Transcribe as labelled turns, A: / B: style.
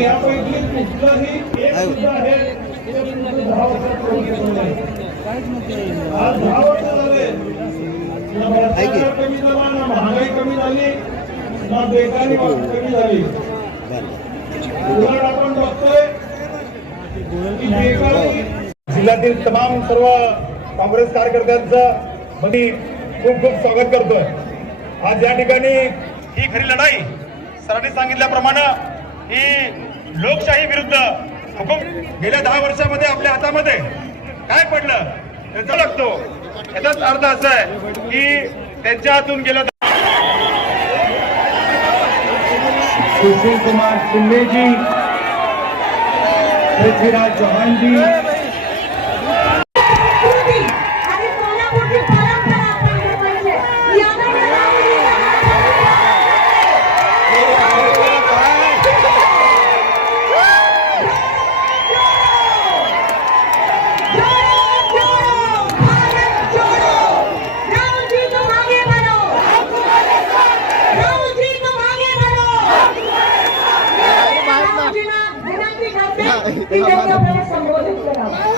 A: की यापैकी कुठलंही एक सुद्धा हे दहा वर्षात करून घेतलं नाही. आज दहा वर्ष झाले ना भ्रष्टाचार कमी झाला ना महागाई कमी झाली ना बेकारी कमी झाली. उलट आपण बघतोय जिल्ह्यातील तमाम सर्व काँग्रेस कार्यकर्त्यांचं मी खूप खूप स्वागत करतोय. आज या ठिकाणी ही खरी लढाई सरांनी सांगितल्याप्रमाणे ही लोकशाही विरुद्ध हुकूम गेल्या दहा वर्षामध्ये आपल्या हातामध्ये काय पडलं त्याचा लागतो याचाच अर्थ असा आहे की त्यांच्या हातून गेलं सुशील कुमार शिंदेजी Prithviraj
B: चव्हाणजी Entendeu? Essa música, não.